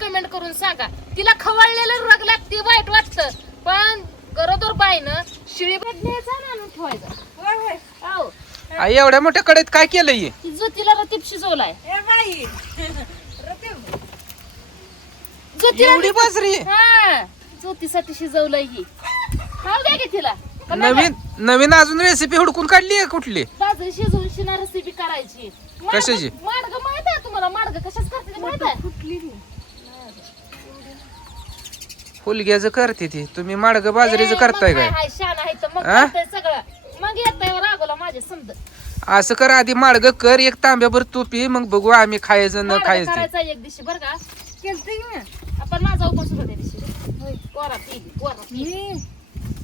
Comment करून सांगा. तिला खवळलेलं रग लागते, वाईट वाटतं, पण गरोदर बाईनं शिळी न्यायचा ना आणून ठेवायचा. हो आई एवढ्या मोठ्या कडेत काय केलंय? ज्योतीला रतीब शिजवलाय. एवढी बाजरी हा ज्योतीसाठी शिजवलंय ही. खाऊ द्या की तिला. नवीन नवीन अजून रेसिपी हुडकून काढली आहे कुठली? बाजरी शिजवून शिना रेसिपी करायची. कशाची? माडग माहित आहे तुम्हाला? माडग कशाच करते माहित आहे? फुलग्याचं करते ती, तुम्ही माडग बाजरीचं करताय काय? हाय शान आहे तर मग हा? करतंय सगळं. मग येतंय रागोला माझे समज. असं कर, आधी माडग कर, एक तांब्याभर तू पी, मग बघू आम्ही खायचं न खायचं ते. करायचा एक दिवशी बरं का. केलतंय ना आपण. माझा उपास होता त्या दिवशी. पोरा पी.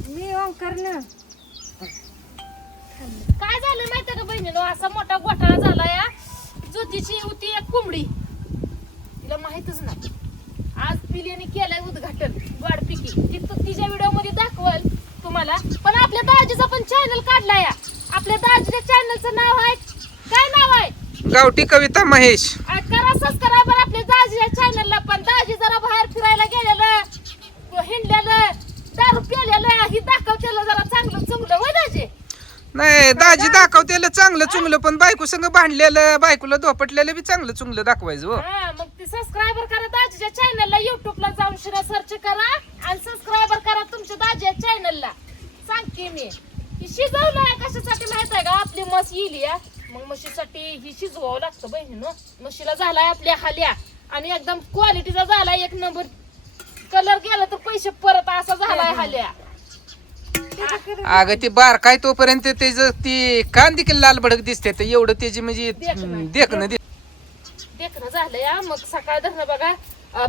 मी करणं काय झालं माहितीये का बहिणीनो? असा मोठा घोटाळा झाला या. ज्योतीची होती एक कोंबडी, तिला माहितच नाही. आज पिल्याने केलंय उद्घाटन वाडपिकी. तिच्या व्हिडिओ मध्ये दाखवल तुम्हाला. पण आपल्या दाजीचा पण चॅनल काढला या. आपल्या दाजीच्या चॅनलचं नाव आहे काय? नाव आहे गावठी कविता महेश. करा सबस्क्राईबर आपल्या दाजीच्या चॅनलला. पण दाजी जरा बाहेर फिरायला गेलेलं, हिंडलेलं, दारू प्यालेलं, ही दाखवतेलं जरा चांगलं चुंगलं. होय दाजी? नाही, दाजी दाखवतेलं चांगलं चुंगलं, पण बायको संग भांडलेलं, बायकोला धोपटलेलं बी चांगलं चुंगलं दाखवायचं हो. हा, मग ते सबस्क्राईबर करा दाजीच्या चॅनलला. युट्यूबला जाऊन शिरा सर्च करा आणि सबस्क्राईबर करा तुमच्या दाजीच्या चॅनलला. सांगते मी. ही शिजवलंय कशासाठी माहित आहे का? आपली म्हस येईल या. मग म्हशीसाठी ही शिजवावं लागतं बहिणीनो. म्हशीला झालाय आपल्या हाल्या आणि एकदम क्वालिटीचा झालाय एक नंबर. कलर गेला तर पैसे परत असा झालाय हाल्या. अगं ती बार काय तोपर्यंत त्याचं ती कान देखील लाल भडक दिसते, तर एवढं त्याची म्हणजे देखणं देखणं झालं या. मग सकाळ धरणं बघा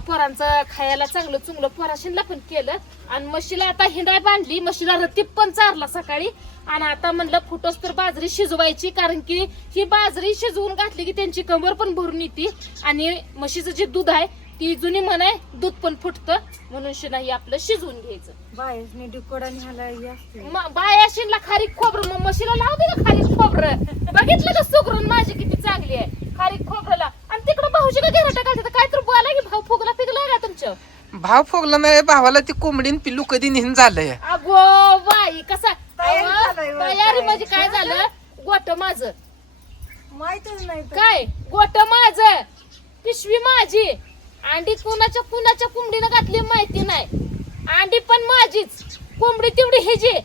पोरांचं खायला चांगलं चुंगलं पोराशीनला पण केलं. आणि म्हशीला आता हिंडाय बांधली. म्हशीला रतीब पण चारला सकाळी. आणि आता म्हणलं फुटोस तर बाजरी शिजवायची, कारण की ही बाजरी शिजवून घातली की त्यांची कंबर पण भरून येते. आणि म्हशीचं जे दूध आहे ती जुनी म्हण आहे, दूध पण फुटतं, म्हणून शिनाही आपलं शिजवून घ्यायचं. बायसने डिकोडा न्यायला बायाशीनला खारीक खोबरं. मग म्हशीला लावू दे का खारीक खोबरं? बघितलं का सुगरण माझी किती चांगली आहे खारीक खोबरला. आणि तिकडं भाऊजी का घेरा टाकायचं? काय तर बोला की, भाऊ फुगला पिगलाय का तुमचं? भाव फोगला नाही, भावाला ती कोंबडीन पिल्लू कधी निघून झालंय. अगो बाई कसा झालंय तयारी म्हणजे काय झालं? गोट माझं माहितच नाही काय? गोट माझं, पिशवी माझी, अंडी कुणाच्या कोंबडीनं घातली माहिती नाही. अंडी पण माझीच, कोंबडी तेवढी ह्याची.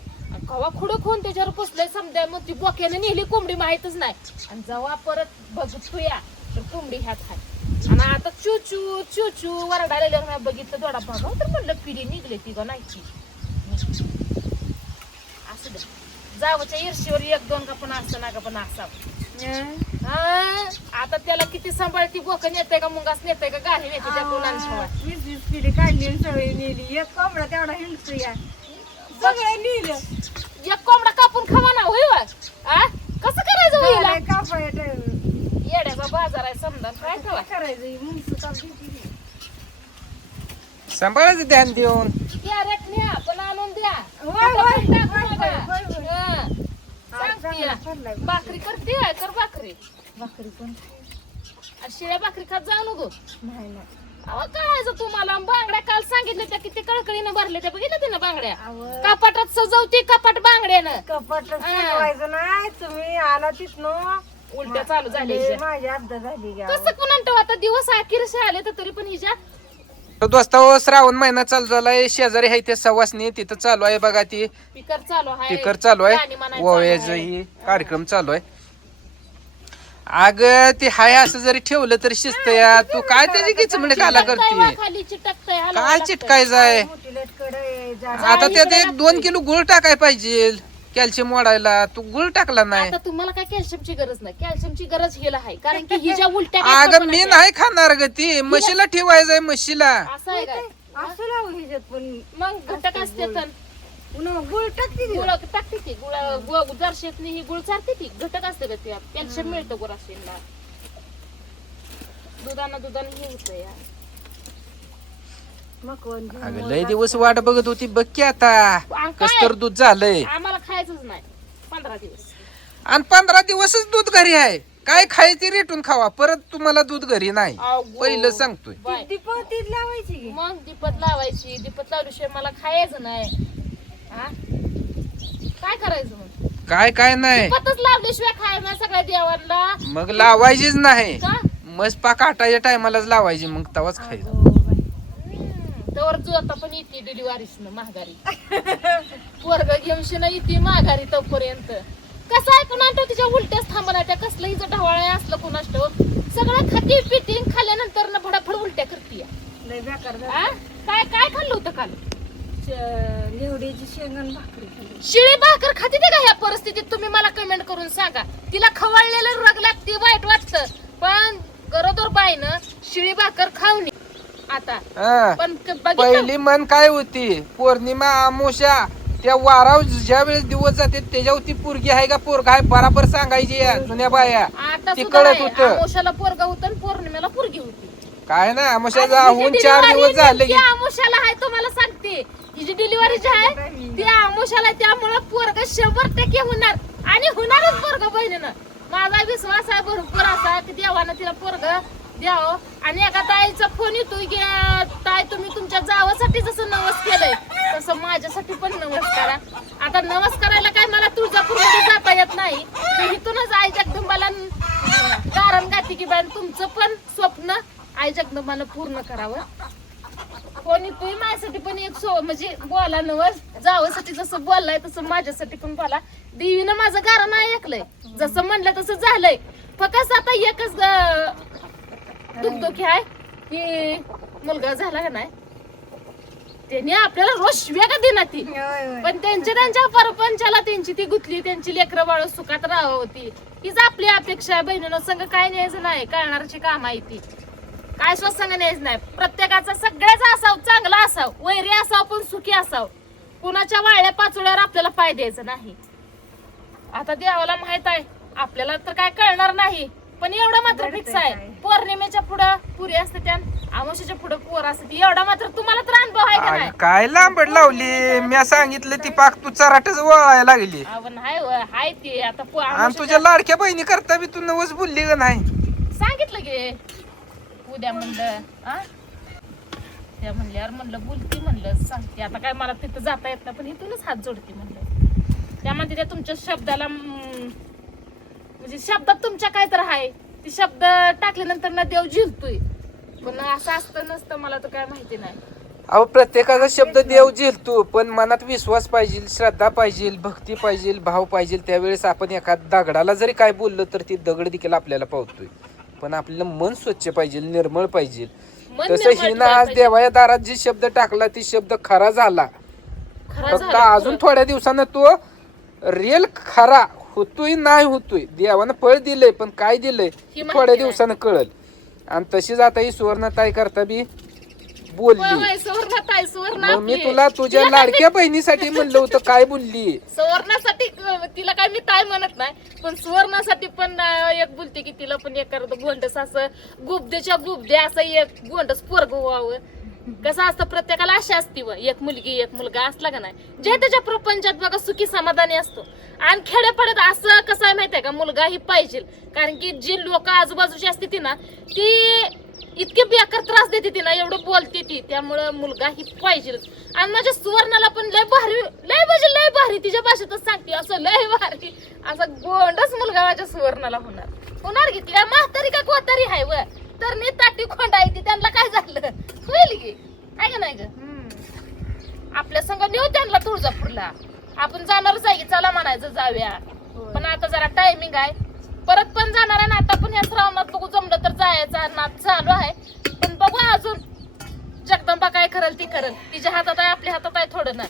कवा खुडं खोन त्याच्यावर बसलंय समजा. मग ती बोक्याने नेली कोंबडी माहितच नाही. आणि जेव्हा परत बघतो या तर कोंबडी ह्यात आहे. आणि आता चूचू चूचू वरडायला बघितलं थोडा बघा तर म्हणलं पिढी निघले ती का नाही. असं द्या जावच्या ईर्षीवर एक दोन का पण असतं ना का पण असावं. आता त्याला किती सांभाळती? बोकं नेते का मुंगास नेते का गाही नेते त्या कोणाला? पिढी काढली सवय नेली. एक कोंबडा तेवढा हिंडतो या. सगळं नेलं. एक कोंबडा कापून खावा ना होय वा? कसं करायचं होईल? कापायचं येड्याचा बाजार आहे समजा. काय ठेवा करायचं मुंगस कापली. सांभाळायचं ध्यान देऊन. कॅरेट न्या पण आणून द्या. भाकरी करते कर भाकरी. भाकरी पण शिळ्या भाकरी खात जाऊ नको. नाही कळायचं तुम्हाला. बांगड्या काल सांगितल्या त्या किती कळकळीनं भरल्या त्या बघितलं तिनं बांगड्या. आवं. कपाटात सजवती कपाट बांगड्यानं. कपाट शिजवायचं नाही. तुम्ही आला तिथनं उलट्या चालू झाल्या माझी अब्दा झाली गा. कसं कुणाला आता दिवस अखेरशे आले तर तरी पण हिच्या दोस्ता श्रावण महिना चालू झालाय. शेजारी आहे ते सवासनी, तिथं चालू आहे बघा ती पिकर चालू आहे. पिकर चालू आहे, गाणी म्हणायचं ओव्याचं चालू आहे. ही कार्यक्रम चालू आहे. अग ते हाय असं जरी ठेवलं तरी शिस्त या. तू काय त्याची किचमडे काला करते? खाली चिटकतंय काय चिटकायचं आहे? मोठी लटकडे आता त्यात 1-2 किलो गुळ टाकाय पाहिजे कॅल्शियम वाढायला. तू गुळ टाकला नाही. आता तुम्हाला काय कॅल्शियमची गरज नाही. कॅल्शियमची गरज हिला आहे, कारण की हिच्या उलट्या काय अगं मी प्रमाणात नाही खाणार ग ती. म्हशीला ठेवायचंय म्हशीला. आहे. असं आहे काय? असं लावू ह्याच्यात पण मग घटक असते तर पुन्हा गुळ टाकते गुळ टाकते ती. गुळ जरशेतली ही गुळ चालते ती. घटक असते का त्यात? कॅल्शियम मिळतं गुराशीला. दुधानं हे होतं या. मकवन अगं लय दिवस वाट बघत होती बघ की आता. काय? कस तर दूध झालंय. आम्हाला खायचंच नाही 15 दिवस. आणि 15 दिवसच दूध घरी आहे. काय खायचे रेटून खावा, परत तुम्हाला दूध घरी नाही. अगो. पहिलं सांगतोय. बाय. दीपावतीत लावायची की. मग दीपत लावायची, दीपत लावल्याशिवाय मला खायचं नाही. हा? काय करायचं मग? काय नाही दीपतच लावल्याशिवाय खायचं नाही सगळ्या देवांना. मग लावायचीच नाही. का? मस्त पाक आटाच्या टायमालाच लावायची, मग तवाच खायचं. हो बाई. तवर जो आता पण येते डिलिव्हरीच माघारी. पोरग घेऊन येते माघारी तोपर्यंत. कसं आहे कोणा तिच्या उलट्याच थांबला, त्या कसलं हिचं ढवाळ्या असलं कोणाच सगळं खाती पिती, खाल्ल्यानंतर ना भडाफड उलट्या करते. लय बेकार झालं. आ? काय काय खाल्लं होतं काल? लेवडीची शेंगण भाकरी खाल्ली. शिळी भाकर खाते ते का ह्या परिस्थितीत? तुम्ही मला कमेंट करून सांगा. तिला खवळलेलं रग लागते, वाईट वाटतं, पण गरोदर बाईनं शिळी भाकर खाऊनी आता. हा. पण बघितलं पहिली मन काय होती, पौर्णिमा अमावस्या त्या वाराव ज्या वेळेस दिवस जाते त्याच्यावरती पोरगी आहे का पोरगा आहे बराबर सांगायची या जुन्या बाया. आता ती सुद्धा कळत आहे. होतं. आमोशाला पोरगा होतं आणि पौर्णिमेला पोरगी होती. काय नाही अमावस्या आणि जाऊन हिची 4 दिवस डिलिव्हरी झाले की नेमकी आमोशाला आहे तुम्हाला सांगते. हिची डिलिव्हरी जी आहे ती आमोशाला, त्यामुळे पोरग 100% होणार आणि होणारच पोरग बहिणीनं. माझा विश्वास आहे भरपूर असा की देवानं तिला पोरग द्यावं. आणि एका ताईचा फोन येतोय की ताई तुम्ही तुमच्या जावासाठी जसं नवस केलंय तसं माझ्यासाठी पण नवस करा. आता नवस करायला काय मला तुळजापूरमध्ये जाता येत नाही, तर इथूनच आई जगदंबाला कारण गाती की बाई तुमचं पण स्वप्न आई जगदंबानं पूर्ण करावं. कोणी तुम्ही माझ्यासाठी पण एक म्हणजे बोला नवस जावासाठी जसं बोललाय तसं माझ्यासाठी पण बोला. देवीनं माझं गाणं नाही ऐकलंय, जसं म्हणलं तसं झालंय. फक्त आता एकच दुखदुखी आहे की मुलगा झाला का नाही, त्यांनी आपल्याला रोज शिव्या का देणार ती, होय, होय. पण त्यांच्या परपंचाला त्यांची ती गुतली, त्यांची लेकरं बाळ सुखात राहावं होती. हीच आपली अपेक्षा आहे. बहिणीनं संग काय न्यायचं नाही, कळणारची काम आहे ती. काय स्वसंग न्यायचं नाही. प्रत्येकाचा सगळ्याचा असावं, चांगला असावं, वैरी असावं पण सुखी असावं. कुणाच्या वाळल्या पाचोळ्यावर आपल्याला पाय द्यायचं नाही. आता देवाला माहित आहे, आपल्याला तर काय कळणार नाही, पण एवढं मात्र फिक्स आहे पौर्णिमेच्या पुढं पुरी असते त्या अमावस्याच्या पुढं पोर असते. एवढा मात्र तुम्हाला तर अनुभव आहे का नाही? काय लांबड लावली, मी सांगितलं ती पाक तू चराटच वळायला लागली. आपण हाय ते आता आणि अमावस्याच्या- तुझ्या लाडक्या बहिणी करता बी तू नवस बोलली का नाही? सांगितलं गे उद्या म्हणलं. आ? त्या म्हणल्यावर म्हणलं बोलती, म्हणलं सांगते. आता काय मला तिथं जाता येत नाही, पण इथूनच हात जोडते म्हणलं. त्या म्हणते त्या तुमच्या शब्दाला म्हणजे शब्दात तुमच्या काय तर आहे, ती शब्द टाकल्यानंतर ना देव झिलतोय. पण असं असतं नसतं मला तर काय माहिती नाही. अहो प्रत्येकाचा शब्द देव झेलतो, पण मनात विश्वास पाहिजे, श्रद्धा पाहिजे, भक्ती पाहिजे, भाव पाहिजे. त्यावेळेस आपण एखाद दगडाला जरी काय बोललं तर ती दगड देखील आपल्याला पावतोय. पण आपल्याला मन स्वच्छ पाहिजे, निर्मळ पाहिजे. मन तसं निर्मळ हिनं आज पाहिजे. देवाया दारात जी शब्द टाकला ती शब्द खरा झाला. खरं फक्त झालं, अजून खरं. थोड्या दिवसानं तो रिअल खरा होतोय नाही होतोय. देवानं फळ दिलंय, पण काय दिलंय ही माहिती थोड्या नाही. दिवसानं कळल. आणि तशीच आता ही सुवर्णताई करता बी बोलली. सुवर्ण मग मी तुला तुझ्या लाडक्या बहिणीसाठी म्हणलं होतं, काय बोलली? सुवर्णासाठी तिला काय मी काय म्हणत नाही, पण सुवर्णासाठी पण एक बोलते की तिला पण एक करत गोंडस असं गुबदेच्या गुबदे असं एक गोंडस पोरग व्हावं. कसं असतं प्रत्येकाला आशा असते, व एक मुलगी एक मुलगा असला का नाही, जे त्याच्या प्रपंचात बघा सुखी समाधानी असतो. आणि खेड्यापाड्यात असं कसं आहे माहितीये का, मुलगा ही पाहिजे. कारण की जी लोक आजूबाजूची असते ती ना, ती इतके बेकार त्रास देते ती ना, एवढं बोलते ती, त्यामुळं मुलगा ही पाहिजे. आणि माझ्या सुवर्णाला पण लय भारी, लय म्हणजे लय भारी, तिच्या भाषेतच सांगते असं लय भारी असा गोंडच मुलगा माझ्या सुवर्णाला होणार की. तिला म्हातारी का कोतारी आहे व तर नी ताटी खोंडा आहे ती, त्यांना काय झालं होईल की आहे का नाही ग? आपल्या संग नेऊ त्यांना तुळजापूरला, आपण जाणारच आहे की, चला म्हणायचं जाऊया. पण आता जरा टायमिंग आहे, परत पण जाणार आहे ना. आता पण या श्रावणात बघू, जमलं तर जायचा नाद चालू आहे. पण बघू अजून जगदंबा काय करेल ती करेल, तिच्या हातात आहे, आपल्या हातात आहे थोडं नाही.